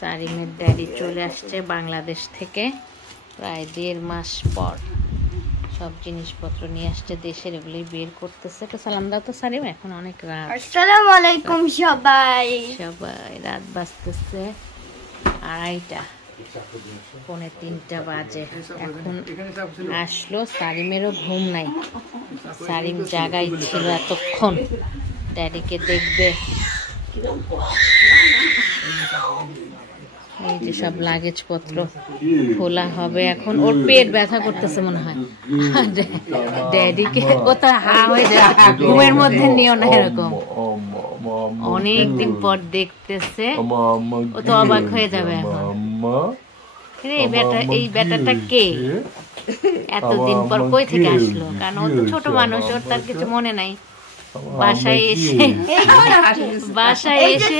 সারিমের daddy চলে আসছে বাংলাদেশ থেকে প্রায় 1.5 মাস পর। সব জিনিসপত্র নিয়ে আসছে দেশের, এগুলোই বের করতেছে। তো সালাম দাও তো সারিম, এখন অনেক রাত। আসসালামু আলাইকুম সবাই। রাত বাজতেছে 2:30, 2:45 বাজে। এখন আসলো, সারিমেরও ঘুম নাই। সারিম জাগাই ছিল এতক্ষণ, ড্যাডিকে দেখবে। এই যে সব লাগেজ পত্র খোলা হবে এখন। ওর পেট ব্যথা করতেছে মনে হয়, ড্যাডিকে কোথাও হা হয়ে যায়, ঘুমের মধ্যে নিও না এরকম। অনেকদিন পর দেখতেছে, ও তো অবাক হয়ে যাবে এখন। এই বেটাটা কে, এতদিন পর কই থেকে আসলো? কারণ ও তো ছোট মানুষ, ওর তার কিছু মনে নাই। বাসায় এসে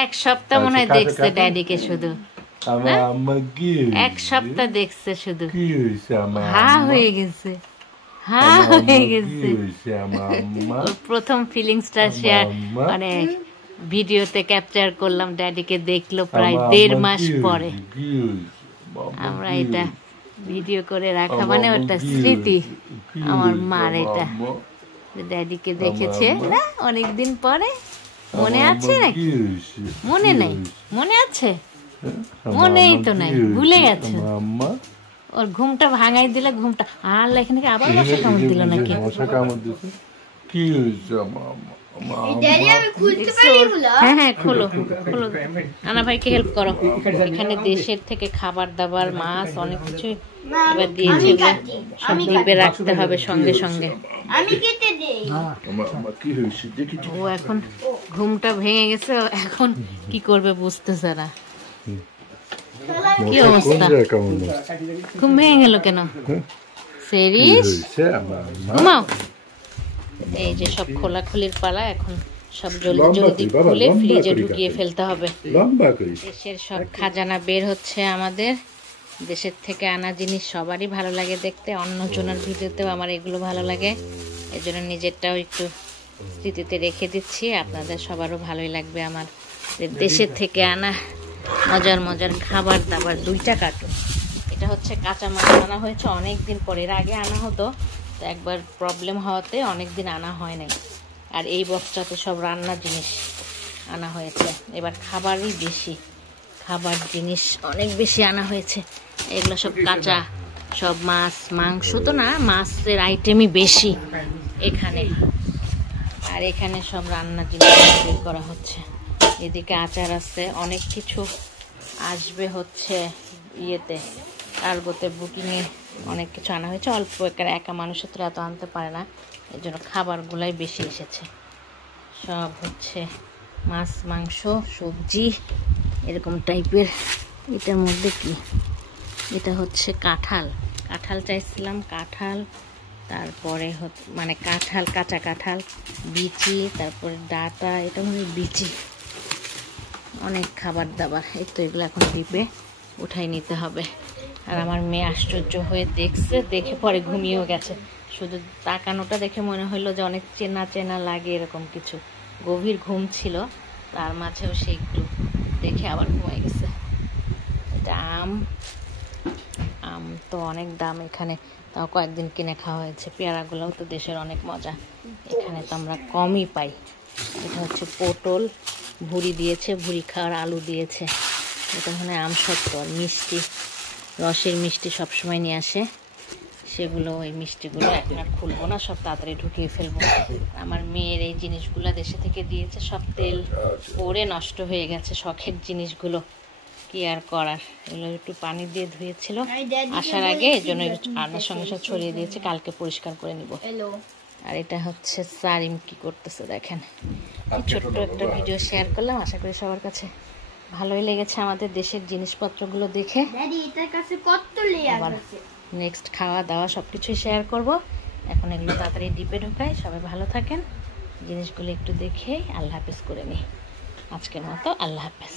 1 সপ্তাহ মনে হয় দেখছে ড্যাডিকে, শুধু 1 সপ্তাহ দেখছে, শুধু হা হয়ে গেছে। প্রথম ফিলিংসটা শেয়ার মানে ভিডিওতে ক্যাপচার করলাম। ড্যাডিকে দেখলো প্রায় 1.5 মাস পরে। আমরা এটা ভিডিও করে রাখা মানে ওটা স্মৃতি আমার মার। এটা ড্যাডিকে দেখেছে না অনেকদিন পরে। মনে আছে নাকি? মনে নাই? মনে আছে? মনেই তো নাই, ভুলে গেছে। ওর ঘুমটা ভাঙাই দিলে, ঘুমটা আর এখানে আবার মশা কামড় দিল নাকি? হ্যাঁ খোলো খোলো, আনা ভাইকে হেল্প করো। এখানে দেশের থেকে খাবার দাবার, মাছ, অনেক কিছু এবার দিয়েছে, সব ডিপে রাখতে হবে সঙ্গে সঙ্গে। ও এখন ঘুমটা ভেঙে গেছে, এখন কি করবে বুঝতেছে না। কি অবস্থা, ঘুম ভেঙে গেল কেন? সেরিস ঘুমাও। এই যে সব খোলাখুলির পালা, এখন সব জলদি খুলে ফ্রিজে ঢুকিয়ে ফেলতে হবে। দেশের সব খাজানা বের হচ্ছে আমাদের। দেশের থেকে আনা জিনিস সবারই ভালো লাগে দেখতে, অন্যজনের ভিডিওতেও আমার এগুলো ভালো লাগে। এই জন্য নিজেরটাও একটু স্মৃতিতে রেখে দিচ্ছি, আপনাদের সবারও ভালোই লাগবে আমার দেশের থেকে আনা মজার মজার খাবার দাবার। 2টা কার্টুন। এটা হচ্ছে কাঁচা মাছ আনা হয়েছে অনেক দিন পরে, এর আগে আনা হতো, তো একবার প্রবলেম হওয়াতে অনেক দিন আনা হয় নাই। আর এই বক্সটাতে সব রান্নার জিনিস আনা হয়েছে। এবার খাবারই বেশি, খাবার জিনিস অনেক বেশি আনা হয়েছে। এগুলো সব কাঁচা, সব মাছ মাংস তো না, মাছের আইটেমই বেশি এখানে। আর এখানে সব রান্নার জিনিস বের করা হচ্ছে। এদিকে আচার আছে, অনেক কিছু আসবে হচ্ছে ইয়েতে, কার্গোতে বুকিংয়ে অনেক কিছু আনা হয়েছে। অল্প একা মানুষের তো এত আনতে পারে না, এই জন্য খাবারগুলাই বেশি এসেছে। সব হচ্ছে মাছ মাংস সবজি এরকম টাইপের। এটার মধ্যে কি, এটা হচ্ছে কাঁঠাল চাইছিলাম, কাঁঠাল, তারপরে মানে কাঁঠাল, কাঁচা কাঁঠাল, বিচি, তারপরে ডাটা, এটা মানে বিচি। অনেক খাবার দাবার। এই তো এগুলো এখন ডিপে উঠাই নিতে হবে। আর আমার মেয়ে আশ্চর্য হয়ে দেখছে, দেখে পরে ঘুমিয়েও গেছে। শুধু তাকানোটা দেখে মনে হলো যে অনেক চেনা চেনা লাগে, এরকম কিছু। গভীর ঘুম ছিল, তার মাঝেও সে একটু দেখে আবার ঘুমিয়ে গেছে। এটা আম তো অনেক দাম এখানে, তাও কয়েকদিন কিনে খাওয়া হয়েছে। পেয়ারাগুলোও তো দেশের অনেক মজা, এখানে তো আমরা কমই পাই। এটা হচ্ছে পটল, ভুড়ি দিয়েছে, ভুড়ি খাওয়ার আলু দিয়েছে। এটা মানে আমসত্ত্ব, মিষ্টি, রসের মিষ্টি সবসময় নিয়ে আসে, সেগুলো, ওই মিষ্টিগুলো এখন আর খুলবো না, সব তাড়াতাড়ি ঢুকিয়ে ফেলবো। আমার মেয়ের এই জিনিসগুলো দেশে থেকে দিয়েছে, সব তেল পড়ে নষ্ট হয়ে গেছে, শখের জিনিসগুলো, কি আর করার। এগুলো একটু পানি দিয়ে ধুয়েছিল আসার আগে, এই জন্য আনার সঙ্গে সঙ্গে ছড়িয়ে দিয়েছে, কালকে পরিষ্কার করে নিব। আর এটা হচ্ছে সারিম কি করতেছে দেখেন। ছোট্ট একটা ভিডিও শেয়ার করলাম, আশা করি সবার কাছে ভালোই লেগেছে আমাদের দেশের জিনিসপত্রগুলো দেখে। আবার নেক্সট খাওয়া দাওয়া সবকিছুই শেয়ার করব। এখন এগুলো তাড়াতাড়ি ডিপে ঢোকাই। সবাই ভালো থাকেন, জিনিসগুলো একটু দেখে আল্লাহ হাফেজ করে নিই। আজকের মতো আল্লাহ হাফেজ।